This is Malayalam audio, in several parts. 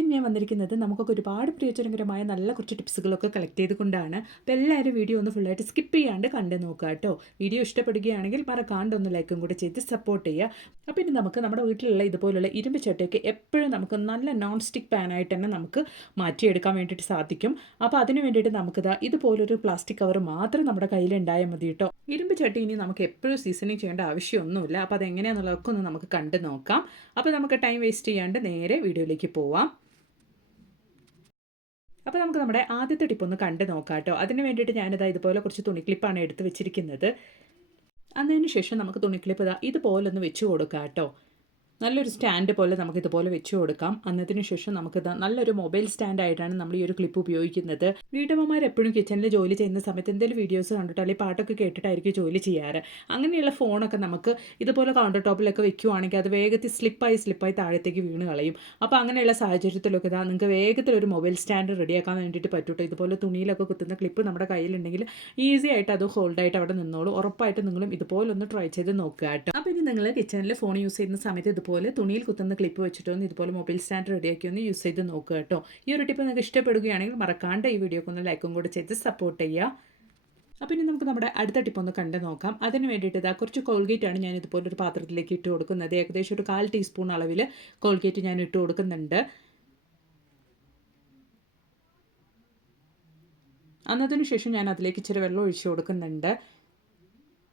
ഇന്ന് ഞാൻ വന്നിരിക്കുന്നത് നമുക്കൊക്കെ ഒരുപാട് പ്രയോജനകരമായ നല്ല കുറച്ച് ടിപ്സുകളൊക്കെ കളക്ട് ചെയ്തുകൊണ്ടാണ്. അപ്പോൾ എല്ലാവരും വീഡിയോ ഒന്ന് ഫുള്ളായിട്ട് സ്കിപ്പ് ചെയ്യാണ്ട് കണ്ടു നോക്കുക കേട്ടോ. വീഡിയോ ഇഷ്ടപ്പെടുകയാണെങ്കിൽ മറക്കാണ്ട് ഒന്ന് ലൈക്കും കൂടെ ചെയ്ത് സപ്പോർട്ട് ചെയ്യുക. അപ്പം ഇനി നമുക്ക് നമ്മുടെ വീട്ടിലുള്ള ഇതുപോലുള്ള ഇരുമ്പ് ചട്ടയൊക്കെ എപ്പോഴും നമുക്ക് നല്ല നോൺ സ്റ്റിക്ക് പാനായിട്ട് തന്നെ നമുക്ക് മാറ്റിയെടുക്കാൻ വേണ്ടിയിട്ട് സാധിക്കും. അപ്പോൾ അതിന് വേണ്ടിയിട്ട് നമുക്കിതാ ഇതുപോലൊരു പ്ലാസ്റ്റിക് കവർ മാത്രം നമ്മുടെ കയ്യിൽ ഉണ്ടായാൽ മതി കേട്ടോ. ഇരുമ്പ് ചട്ടി ഇനി നമുക്ക് എപ്പോഴും സീസണിങ് ചെയ്യേണ്ട ആവശ്യമൊന്നുമില്ല. അപ്പോൾ അതെങ്ങനെയാണെന്നുള്ളതൊക്കെ ഒന്ന് നമുക്ക് കണ്ടു നോക്കാം. അപ്പോൾ നമുക്ക് ടൈം വേസ്റ്റ് ചെയ്യാണ്ട് നേരെ വീഡിയോയിലേക്ക് പോവാം. അപ്പോൾ നമുക്ക് നമ്മുടെ ആദ്യത്തെ ടിപ്പ് ഒന്ന് കണ്ടു നോക്കാം കേട്ടോ. അതിന് വേണ്ടിയിട്ട് ഞാനിതാ ഇതുപോലെ കുറച്ച് തുണിക്ലിപ്പാണ് എടുത്ത് വെച്ചിരിക്കുന്നത്. അതിന് ശേഷം നമുക്ക് തുണിക്ലിപ്പ് ഇതാ ഇതുപോലൊന്ന് വെച്ച് കൊടുക്കാം കേട്ടോ. നല്ലൊരു സ്റ്റാൻഡ് പോലെ നമുക്ക് ഇതുപോലെ വെച്ച് കൊടുക്കാം. അന്നതിന് ശേഷം നമുക്ക് നല്ലൊരു മൊബൈൽ സ്റ്റാൻഡായിട്ടാണ് നമ്മൾ ഈ ഒരു ക്ലിപ്പ് ഉപയോഗിക്കുന്നത്. വീട്ടമ്മമാർ എപ്പോഴും കിച്ചണിൽ ജോലി ചെയ്യുന്ന സമയത്ത് എന്തെങ്കിലും വീഡിയോസ് കണ്ടിട്ടോ അല്ലെങ്കിൽ പാട്ടൊക്കെ കേട്ടിട്ടായിരിക്കും ജോലി ചെയ്യാറ്. അങ്ങനെയുള്ള ഫോണൊക്കെ നമുക്ക് ഇതുപോലെ കൗണ്ടർ ടോപ്പിലൊക്കെ വെക്കുവാണെങ്കിൽ അത് വേഗത്തിൽ സ്ലിപ്പായി സ്ലിപ്പായി താഴത്തേക്ക് വീണ് കളയും. അപ്പോൾ അങ്ങനെയുള്ള സാഹചര്യത്തിലൊക്കെ ഇതാ നിങ്ങൾക്ക് വേഗത്തിൽ ഒരു മൊബൈൽ സ്റ്റാൻഡ് റെഡിയാക്കാൻ വേണ്ടിയിട്ട് പറ്റൂട്ടോ? ഇതുപോലെ തുണിയിലൊക്കെ കുത്തുന്ന ക്ലിപ്പ് നമ്മുടെ കയ്യിലുണ്ടെങ്കിൽ ഈസി ആയിട്ട് അത് ഹോൾഡ് ആയിട്ട് അവിടെ നിന്നോളൂ. ഉറപ്പായിട്ട് നിങ്ങളും ഇതുപോലെ ഒന്ന് ട്രൈ ചെയ്ത് നോക്കുക കേട്ടോ. അപ്പോൾ ഇനി നിങ്ങൾ കിച്ചണിൽ ഫോൺ യൂസ് ചെയ്യുന്ന സമയത്ത് ഇതുപോലെ തുണിയിൽ കുത്തുന്ന ക്ലിപ്പ് വെച്ചിട്ടൊന്ന് ഇതുപോലെ മൊബൈൽ സ്റ്റാൻഡ് റെഡിയാക്കി ഒന്ന് യൂസ് ചെയ്ത് നോക്കുക കേട്ടോ. ഈ ഒരു ടിപ്പ് നിങ്ങൾക്ക് ഇഷ്ടപ്പെടുകയാണെങ്കിൽ മറക്കാണ്ട് ഈ വീഡിയോക്ക് ഒന്ന് ലൈക്കും കൂടെ ചെയ്ത് സപ്പോർട്ട് ചെയ്യുക. അപ്പോൾ ഇനി നമുക്ക് നമ്മുടെ അടുത്ത ടിപ്പ് ഒന്ന് കണ്ടു നോക്കാം. അതിന് വേണ്ടിയിട്ട് ഇതാ കുറച്ച് കോൾഗേറ്റ് ആണ് ഞാൻ ഇതുപോലെ ഒരു പാത്രത്തിലേക്ക് ഇട്ട് കൊടുക്കുന്നത്. ഏകദേശം ഒരു കാൽ ടീസ്പൂൺ അളവിൽ കോൾഗേറ്റ് ഞാൻ ഇട്ട് കൊടുക്കുന്നുണ്ട്. അന്നതിന് ശേഷം ഞാൻ അതിലേക്ക് ഇച്ചിരി വെള്ളം ഒഴിച്ച് കൊടുക്കുന്നുണ്ട്.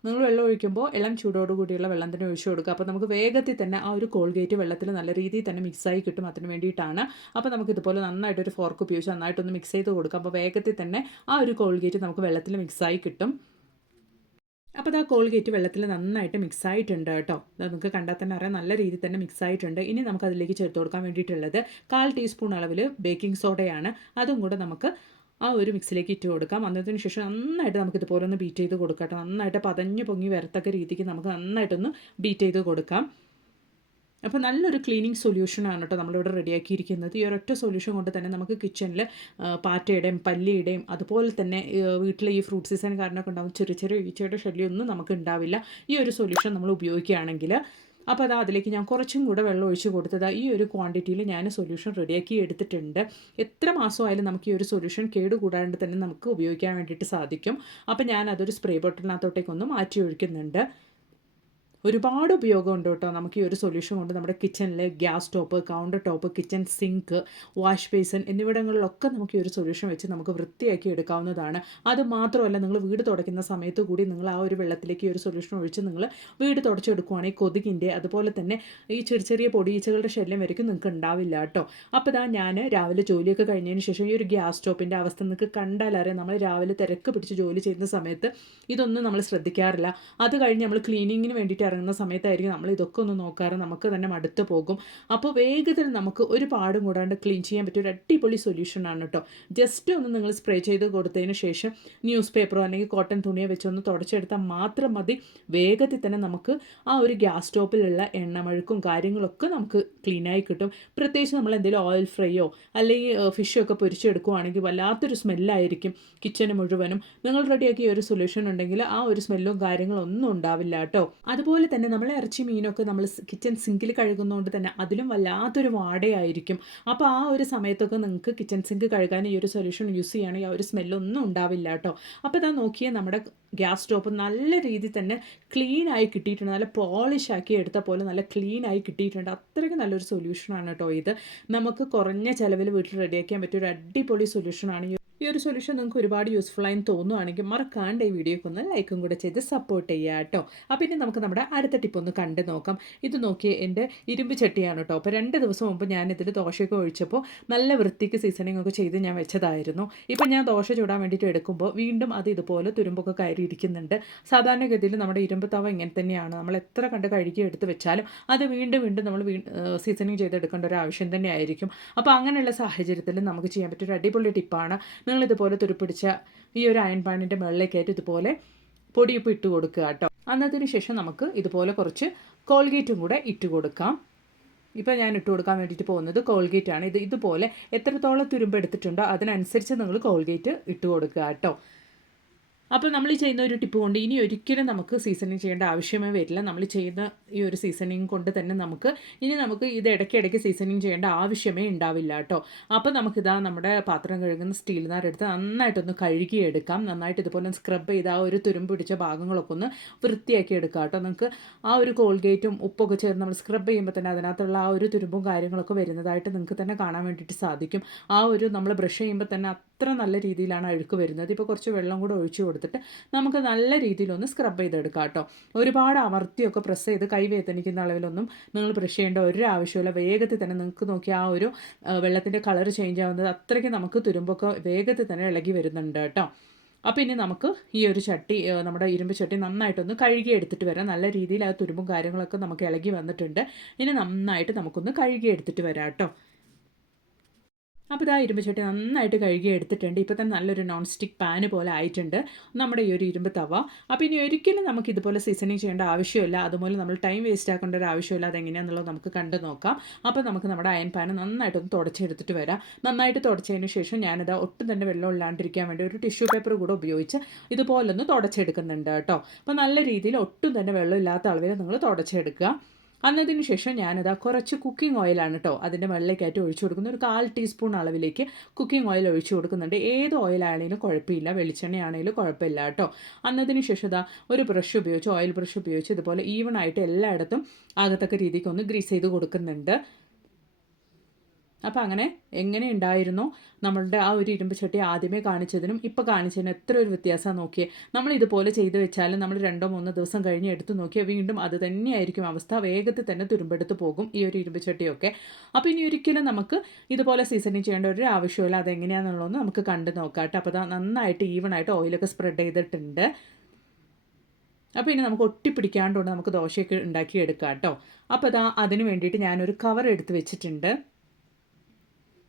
നിങ്ങൾ വെള്ളം ഒഴിക്കുമ്പോൾ എല്ലാം ചൂടോട് കൂടിയുള്ള വെള്ളം തന്നെ ഒഴിച്ചു കൊടുക്കുക. അപ്പോൾ നമുക്ക് വേഗത്തിൽ തന്നെ ആ ഒരു കോൾഗേറ്റ് വെള്ളത്തിൽ നല്ല രീതിയിൽ തന്നെ മിക്സായി കിട്ടും. അതിന് വേണ്ടിയിട്ടാണ്. അപ്പോൾ നമുക്ക് ഇതുപോലെ നന്നായിട്ട് ഒരു ഫോർക്ക് ഉപയോഗിച്ച് നന്നായിട്ടൊന്ന് മിക്സ് ചെയ്ത് കൊടുക്കുക അപ്പോൾ വേഗത്തിൽ തന്നെ ആ ഒരു കോൾഗേറ്റ് നമുക്ക് വെള്ളത്തിൽ മിക്സായി കിട്ടും. അപ്പോൾ ആ കോൾഗേറ്റ് വെള്ളത്തിൽ നന്നായിട്ട് മിക്സ് ആയിട്ടുണ്ട് കേട്ടോ. നമുക്ക് കണ്ടാൽ തന്നെ അറിയാം നല്ല രീതിയിൽ തന്നെ മിക്സ് ആയിട്ടുണ്ട്. ഇനി നമുക്ക് അതിലേക്ക് ചേർത്ത് കൊടുക്കാൻ വേണ്ടിയിട്ടുള്ളത് കാൽ ടീസ്പൂൺ അളവിൽ ബേക്കിംഗ് സോഡയാണ് അതും കൂടെ നമുക്ക് ആ ഒരു മിക്സിലേക്ക് ഇട്ട് കൊടുക്കാം. അന്നതിന് ശേഷം നന്നായിട്ട് നമുക്ക് ഇതുപോലെ ഒന്ന് ബീറ്റ് ചെയ്ത് കൊടുക്കാം നന്നായിട്ട് പതഞ്ഞ് പൊങ്ങി വരത്തക്ക രീതിക്ക് നമുക്ക് നന്നായിട്ടൊന്ന് ബീറ്റ് ചെയ്ത് കൊടുക്കാം. അപ്പോൾ നല്ലൊരു ക്ലീനിങ് സൊല്യൂഷനാണ് കേട്ടോ നമ്മളിവിടെ റെഡിയാക്കിയിരിക്കുന്നത്. ഈ ഒരൊറ്റ സൊല്യൂഷൻ കൊണ്ട് തന്നെ നമുക്ക് കിച്ചണിൽ പാറ്റയുടെയും പല്ലിയുടെയും അതുപോലെ തന്നെ വീട്ടിലെ ഈ ഫ്രൂട്ട് സീസൺ കാരണമൊക്കെ ഉണ്ടാകുന്ന ചെറിയ ചെറിയ ഈച്ചയുടെ ശല്യമൊന്നും നമുക്ക് ഉണ്ടാവില്ല. ഈ ഒരു സൊല്യൂഷൻ നമ്മൾ ഉപയോഗിക്കുകയാണെങ്കിൽ അപ്പോൾ അത് അതിലേക്ക് ഞാൻ കുറച്ചും കൂടെ വെള്ളം ഒഴിച്ച് കൊടുത്തത്. ഈ ഒരു ക്വാണ്ടിറ്റിയിൽ ഞാൻ സൊല്യൂഷൻ റെഡിയാക്കി എടുത്തിട്ടുണ്ട്. എത്ര മാസമായാലും നമുക്ക് ഈ ഒരു സൊല്യൂഷൻ കേടുകൂടാണ്ട് തന്നെ നമുക്ക് ഉപയോഗിക്കാൻ വേണ്ടിയിട്ട് സാധിക്കും. അപ്പോൾ ഞാൻ അതൊരു സ്പ്രേ ബോട്ടിലിനകത്തോട്ടേക്കൊന്ന് മാറ്റി ഒഴിക്കുന്നുണ്ട്. ഒരുപാട് ഉപയോഗമുണ്ട് കേട്ടോ. നമുക്ക് ഈ ഒരു സൊല്യൂഷൻ കൊണ്ട് നമ്മുടെ കിച്ചണിൽ gas top counter top kitchen sink wash basin എന്നിവിടങ്ങളിലൊക്കെ നമുക്ക് ഈ ഒരു സൊല്യൂഷൻ വെച്ച് നമുക്ക് വൃത്തിയാക്കി എടുക്കാവുന്നതാണ്. അത് മാത്രമല്ല നിങ്ങൾ വീട് തുടയ്ക്കുന്ന സമയത്ത് കൂടി നിങ്ങൾ ആ ഒരു വെള്ളത്തിലേക്ക് ഈ ഒരു സൊല്യൂഷൻ ഒഴിച്ച് നിങ്ങൾ വീട് തുടച്ചെടുക്കുവാണെങ്കിൽ കൊതുകിന്റെ അതുപോലെ തന്നെ ഈ ചെറിയ ചെറിയ പൊടിയീച്ചകളുടെ ശല്യം വരയ്ക്കും നിങ്ങൾക്ക് ഉണ്ടാവില്ല കേട്ടോ. അപ്പോൾ ഇതാ ഞാൻ രാവിലെ ജോലിയൊക്കെ കഴിഞ്ഞതിന് ശേഷം ഈ ഒരു ഗ്യാസ് സ്റ്റോപ്പിന്റെ അവസ്ഥ നിങ്ങൾക്ക് കണ്ടാലറിയാം നമ്മൾ രാവിലെ തിരക്ക് പിടിച്ച് ജോലി ചെയ്യുന്ന സമയത്ത് ഇതൊന്നും നമ്മൾ ശ്രദ്ധിക്കാറില്ല. അത് കഴിഞ്ഞ് നമ്മൾ ക്ലീനിങ്ങിന് വേണ്ടിയിട്ട് ഇറങ്ങുന്ന സമയത്തായിരിക്കും നമ്മൾ ഇതൊക്കെ ഒന്ന് നോക്കാറ്. നമുക്ക് തന്നെ മടുത്ത് പോകും. അപ്പോൾ വേഗത്തിൽ നമുക്ക് ഒരു പാടും കൂടാണ്ട് ക്ലീൻ ചെയ്യാൻ പറ്റിയ ഒരു അടിപൊളി സൊല്യൂഷനാണ് കേട്ടോ ജസ്റ്റ് ഒന്ന് നിങ്ങൾ സ്പ്രേ ചെയ്ത് കൊടുത്തതിന് ശേഷം ന്യൂസ് പേപ്പറോ അല്ലെങ്കിൽ കോട്ടൺ തുണിയോ വെച്ചൊന്ന് തുടച്ചെടുത്താൽ മാത്രം മതി. വേഗത്തിൽ തന്നെ നമുക്ക് ആ ഒരു ഗ്യാസ് സ്റ്റോപ്പിലുള്ള എണ്ണമഴുക്കും കാര്യങ്ങളൊക്കെ നമുക്ക് ക്ലീനായി കിട്ടും. പ്രത്യേകിച്ച് നമ്മൾ എന്തെങ്കിലും ഓയിൽ ഫ്രൈയോ അല്ലെങ്കിൽ ഫിഷോ ഒക്കെ പൊരിച്ചെടുക്കുവാണെങ്കിൽ വല്ലാത്തൊരു സ്മെല്ലായിരിക്കും കിച്ചന് മുഴുവനും. നിങ്ങൾ റെഡിയാക്കിയ ഒരു സൊല്യൂഷൻ ഉണ്ടെങ്കിൽ ആ ഒരു സ്മെല്ലും കാര്യങ്ങളും ഒന്നും ഉണ്ടാവില്ല കേട്ടോ അതുപോലെ തന്നെ നമ്മൾ ഇറച്ചി മീനൊക്കെ നമ്മൾ കിച്ചൺ സിങ്കിൽ കഴുകുന്നതുകൊണ്ട് തന്നെ അതിലും വല്ലാത്തൊരു വാടയായിരിക്കും. അപ്പോൾ ആ ഒരു സമയത്തൊക്കെ നിങ്ങൾക്ക് കിച്ചൺ സിങ്ക് കഴുകാൻ ഈ ഒരു സൊല്യൂഷൻ യൂസ് ചെയ്യുകയാണെങ്കിൽ ആ ഒരു സ്മെല്ലൊന്നും ഉണ്ടാവില്ല കേട്ടോ. അപ്പോൾ ഇതാ നോക്കിയാൽ നമ്മുടെ ഗ്യാസ് സ്റ്റോപ്പ് നല്ല രീതിയിൽ തന്നെ ക്ലീൻ ആയി കിട്ടിയിട്ടുണ്ട്. നല്ല പോളിഷ് ആക്കി എടുത്ത പോലെ നല്ല ക്ലീൻ ആയി കിട്ടിയിട്ടുണ്ട്. അത്രയ്ക്ക് നല്ലൊരു സൊല്യൂഷനാണ് കേട്ടോ ഇത്. നമുക്ക് കുറഞ്ഞ ചിലവിൽ വീട്ടിൽ റെഡിയാക്കാൻ പറ്റിയ ഒരു അടിപൊളി സൊല്യൂഷനാണ് ഈ ഒരു സൊല്യൂഷൻ നിങ്ങൾക്ക് ഒരുപാട് യൂസ്ഫുൾ ആയി തോന്നുവാണെങ്കിൽ മറക്കാണ്ട് ഈ വീഡിയോക്ക് ഒന്ന് ലൈക്കും കൂടെ ചെയ്ത് സപ്പോർട്ട് ചെയ്യുക കേട്ടോ. അപ്പോൾ ഇനി നമുക്ക് നമ്മുടെ അടുത്ത ടിപ്പ് ഒന്ന് കണ്ടു നോക്കാം. ഇത് നോക്കി എന്റെ ഇരുമ്പ് ചട്ടിയാണ് കേട്ടോ. അപ്പോൾ രണ്ട് ദിവസം മുമ്പ് ഞാൻ ഇതിൽ ദോശയൊക്കെ ഒഴിച്ചപ്പോൾ നല്ല വൃത്തിക്ക് സീസണിങ് ഒക്കെ ചെയ്ത് ഞാൻ വെച്ചതായിരുന്നു. ഇപ്പം ഞാൻ ദോശ ചൂടാൻ വേണ്ടിയിട്ട് എടുക്കുമ്പോൾ വീണ്ടും അത് ഇതുപോലെ തുരുമ്പൊക്കെ കയറിയിരിക്കുന്നുണ്ട് സാധാരണഗതിയിൽ നമ്മുടെ ഇരുമ്പ് തവ ഇങ്ങനെ തന്നെയാണ്. നമ്മൾ എത്ര കണ്ട് കഴുകി എടുത്ത് വെച്ചാലും അത് വീണ്ടും വീണ്ടും നമ്മൾ സീസണിങ് ചെയ്തെടുക്കേണ്ട ഒരു ആവശ്യം തന്നെയായിരിക്കും. അപ്പോൾ അങ്ങനെയുള്ള സാഹചര്യത്തിൽ നമുക്ക് ചെയ്യാൻ പറ്റിയ ഒരു അടിപൊളി ടിപ്പാണ് നിങ്ങൾ ഇതുപോലെ തുരുപ്പിടിച്ച ഈ ഒരു അയൺ പാനിന്റെ മുകളിലേക്കായിട്ട് ഇതുപോലെ പൊടിയുപ്പ് ഇട്ട് കൊടുക്കുക കേട്ടോ. അന്നതിന് ശേഷം നമുക്ക് ഇതുപോലെ കുറച്ച് കോൾഗേറ്റും കൂടെ ഇട്ട് കൊടുക്കാം. ഇപ്പോൾ ഞാൻ ഇട്ട് കൊടുക്കാൻ വേണ്ടിയിട്ട് പോകുന്നത് കോൾഗേറ്റ് ആണ് ഇത് ഇതുപോലെ എത്രത്തോളം തുരുമ്പ് എടുത്തിട്ടുണ്ടോ അതിനനുസരിച്ച് നിങ്ങൾ കോൾഗേറ്റ് ഇട്ട് കൊടുക്കുക കേട്ടോ. അപ്പോൾ നമ്മൾ ചെയ്യുന്ന ഒരു ടിപ്പ് കൊണ്ട് ഇനി ഒരിക്കലും നമുക്ക് സീസണിങ് ചെയ്യേണ്ട ആവശ്യമേ വരില്ല. നമ്മൾ ചെയ്യുന്ന ഈ ഒരു സീസണിങ് കൊണ്ട് തന്നെ നമുക്ക് ഇനി നമുക്ക് ഇത് ഇടയ്ക്കിടയ്ക്ക് സീസണിങ് ചെയ്യേണ്ട ആവശ്യമേ ഉണ്ടാവില്ല കേട്ടോ. അപ്പോൾ നമുക്കിതാ നമ്മുടെ പാത്രം കഴുകുന്ന സ്റ്റീൽ നാരെടുത്ത് നന്നായിട്ടൊന്ന് കഴുകിയെടുക്കാം. നന്നായിട്ട് ഇതുപോലെ സ്ക്രബ് ചെയ്ത് ആ ഒരു തുരുമ്പ് പിടിച്ച ഭാഗങ്ങളൊക്കെ ഒന്ന് വൃത്തിയാക്കി എടുക്കാം കേട്ടോ. നമുക്ക് ആ ഒരു കോൾഗേറ്റും ഉപ്പൊക്കെ ചേർന്ന് നമ്മൾ സ്ക്രബ് ചെയ്യുമ്പോൾ തന്നെ അതിനകത്തുള്ള ആ ഒരു തുരുമ്പും കാര്യങ്ങളൊക്കെ വരുന്നതായിട്ട് നിങ്ങൾക്ക് തന്നെ കാണാൻ വേണ്ടിയിട്ട് സാധിക്കും. ആ ഒരു നമ്മൾ ബ്രഷ് ചെയ്യുമ്പോൾ തന്നെ അത്ര നല്ല രീതിയിലാണ് അഴുക്ക് വരുന്നത്. ഇപ്പോൾ കുറച്ച് വെള്ളം കൂടെ ഒഴിച്ചു കൊടുത്തിട്ട് നമുക്ക് നല്ല രീതിയിലൊന്ന് സ്ക്രബ് ചെയ്തെടുക്കാം കേട്ടോ. ഒരുപാട് അമർത്തിയൊക്കെ പ്രസ് ചെയ്ത് കൈ അളവിലൊന്നും നിങ്ങൾ ബ്രഷ് ചെയ്യേണ്ട ഒരു ആവശ്യമില്ല വേഗത്തിൽ തന്നെ നിങ്ങൾക്ക് നോക്കി ആ ഒരു വെള്ളത്തിന്റെ കളർ ചേഞ്ച് ആവുന്നത് അത്രയ്ക്ക് നമുക്ക് തുരുമ്പൊക്കെ വേഗത്തിൽ തന്നെ ഇളകി വരുന്നുണ്ട് കേട്ടോ. അപ്പോൾ ഇനി നമുക്ക് ഈ ഒരു ചട്ടി നമ്മുടെ ഇരുമ്പ് ചട്ടി നന്നായിട്ടൊന്ന് കഴുകി എടുത്തിട്ട് വരാം. നല്ല രീതിയിൽ ആ തുരുമ്പും കാര്യങ്ങളൊക്കെ നമുക്ക് ഇളകി വന്നിട്ടുണ്ട്. ഇനി നന്നായിട്ട് നമുക്കൊന്ന് കഴുകി എടുത്തിട്ട് വരാം കേട്ടോ. അപ്പോൾ ഇതാ ഇരുമ്പ് നന്നായിട്ട് കഴുകി എടുത്തിട്ടുണ്ട്. ഇപ്പോൾ തന്നെ നല്ലൊരു നോൺ സ്റ്റിക്ക് പാന് പോലെ ആയിട്ടുണ്ട്. നമ്മുടെ ഈ ഒരു ഇരുമ്പ് തവ. അപ്പോൾ ഇനി ഒരിക്കലും നമുക്ക് ഇതുപോലെ സീസണിങ് ചെയ്യേണ്ട ആവശ്യമില്ല. അതുപോലെ നമ്മൾ ടൈം വേസ്റ്റ് ആക്കേണ്ട ഒരു ആവശ്യമില്ല. അതെങ്ങനെയാണെന്നുള്ളത് നമുക്ക് കണ്ടു നോക്കാം. അപ്പോൾ നമുക്ക് നമ്മുടെ അയൺ പാന് നന്നായിട്ടൊന്ന് തുടച്ചെടുത്തിട്ട് വരാം. നന്നായിട്ട് തുടച്ചതിന് ശേഷം ഞാനിത് ഒട്ടും തന്നെ വെള്ളം ഇല്ലാണ്ടിരിക്കാൻ വേണ്ടി ഒരു ടിഷ്യൂ പേപ്പർ കൂടെ ഉപയോഗിച്ച് ഇതുപോലൊന്ന് തുടച്ചെടുക്കുന്നുണ്ട് കേട്ടോ. അപ്പോൾ നല്ല രീതിയിൽ ഒട്ടും തന്നെ വെള്ളം ഇല്ലാത്ത അളവിൽ നിങ്ങൾ തുടച്ചെടുക്കുക. അന്നതിന് ശേഷം ഞാനത് കുറച്ച് കുക്കിംഗ് ഓയിലാണ് കേട്ടോ അതിന്റെ വെള്ളയ്ക്കായിട്ട് ഒഴിച്ചു കൊടുക്കുന്നത്. ഒരു കാൽ ടീസ്പൂൺ അളവിലേക്ക് കുക്കിംഗ് ഓയിൽ ഒഴിച്ചു കൊടുക്കുന്നുണ്ട്. ഏത് ഓയിലാണെങ്കിലും കുഴപ്പമില്ല. വെളിച്ചെണ്ണയാണെങ്കിലും കുഴപ്പമില്ല കേട്ടോ അന്നതിന് ശേഷം ഇതാ ഒരു ബ്രഷ് ഉപയോഗിച്ച് ഓയിൽ ബ്രഷ് ഉപയോഗിച്ച് ഇതുപോലെ ഈവൺ ആയിട്ട് എല്ലായിടത്തും ആകത്തക്ക രീതിക്ക് ഒന്ന് ഗ്രീസ് ചെയ്ത് കൊടുക്കുന്നുണ്ട്. അപ്പോൾ അങ്ങനെ എങ്ങനെ ഉണ്ടായിരുന്നോ നമ്മളുടെ ആ ഒരു ഇരുമ്പ് ചട്ടി ആദ്യമേ കാണിച്ചതിനും ഇപ്പോൾ കാണിച്ചതിനും എത്ര ഒരു വ്യത്യാസം നോക്കിയേ. നമ്മൾ ഇതുപോലെ ചെയ്ത് വെച്ചാലും നമ്മൾ രണ്ടോ മൂന്നോ ദിവസം കഴിഞ്ഞ് എടുത്ത് നോക്കിയാൽ വീണ്ടും അത് തന്നെയായിരിക്കും അവസ്ഥ. വേഗത്തിൽ തന്നെ തുരുമ്പെടുത്ത് പോകും ഈ ഒരു ഇരുമ്പ് ചട്ടിയൊക്കെ. അപ്പോൾ ഇനി ഒരിക്കലും നമുക്ക് ഇതുപോലെ സീസണിങ് ചെയ്യേണ്ട ഒരു ആവശ്യമില്ല. അതെങ്ങനെയാണെന്നുള്ളതെന്ന് നമുക്ക് കണ്ടു നോക്കാം കേട്ടോ. അപ്പോൾ നന്നായിട്ട് ഈവണായിട്ട് ഓയിലൊക്കെ സ്പ്രെഡ് ചെയ്തിട്ടുണ്ട്. അപ്പോൾ ഇനി നമുക്ക് ഒട്ടിപ്പിടിക്കാണ്ടുകൊണ്ട് നമുക്ക് ദോശയൊക്കെ ഉണ്ടാക്കി എടുക്കാം കേട്ടോ. അപ്പോൾ അതാ അതിന് വേണ്ടിയിട്ട് ഞാനൊരു കവർ എടുത്ത് വെച്ചിട്ടുണ്ട്.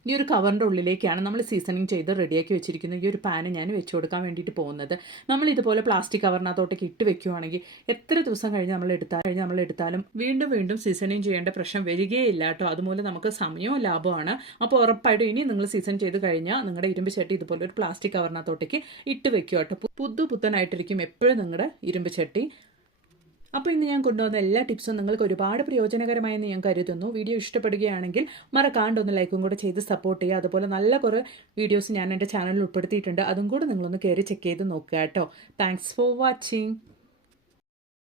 ഈ ഒരു കവറിന്റെ ഉള്ളിലേക്കാണ് നമ്മൾ സീസണിങ് ചെയ്ത് റെഡിയാക്കി വെച്ചിരിക്കുന്നത്. ഈ ഒരു പാന് ഞാൻ വെച്ച് കൊടുക്കാൻ വേണ്ടിയിട്ട് പോകുന്നത്. നമ്മൾ ഇതുപോലെ പ്ലാസ്റ്റിക് കവറിനകത്തോട്ടേക്ക് ഇട്ട് വെക്കുകയാണെങ്കിൽ എത്ര ദിവസം കഴിഞ്ഞ് നമ്മൾ എടുത്താൽ കഴിഞ്ഞ് നമ്മൾ എടുത്താലും വീണ്ടും വീണ്ടും സീസണിങ് ചെയ്യേണ്ട പ്രശ്നം വരികയില്ല കേട്ടോ. അതുപോലെ നമുക്ക് സമയവും ലാഭമാണ് അപ്പോൾ ഉറപ്പായിട്ടും ഇനി നിങ്ങൾ സീസൺ ചെയ്ത് കഴിഞ്ഞാൽ നിങ്ങളുടെ ഇരുമ്പ് ചട്ടി ഇതുപോലെ ഒരു പ്ലാസ്റ്റിക് കവറിനകത്തോട്ടേക്ക് ഇട്ട് വെക്കുക കേട്ടോ. പുതു പുത്തനായിട്ടിരിക്കും എപ്പോഴും നിങ്ങളുടെ ഇരുമ്പ് ചട്ടി. അപ്പോൾ ഇന്ന് ഞാൻ കൊണ്ടുവന്ന എല്ലാ ടിപ്സും നിങ്ങൾക്ക് ഒരുപാട് പ്രയോജനകരമായെന്ന് ഞാൻ കരുതുന്നു. വീഡിയോ ഇഷ്ടപ്പെടുകയാണെങ്കിൽ മറക്കാണ്ടൊന്ന് ലൈക്കും കൂടെ ചെയ്ത് സപ്പോർട്ട് ചെയ്യുക. അതുപോലെ നല്ല കുറേ വീഡിയോസ് ഞാൻ എന്റെ ചാനലിൽ ഉൾപ്പെടുത്തിയിട്ടുണ്ട്. അതും കൂടെ നിങ്ങളൊന്ന് കയറി ചെക്ക് ചെയ്ത് നോക്കുക കേട്ടോ. Thanks for watching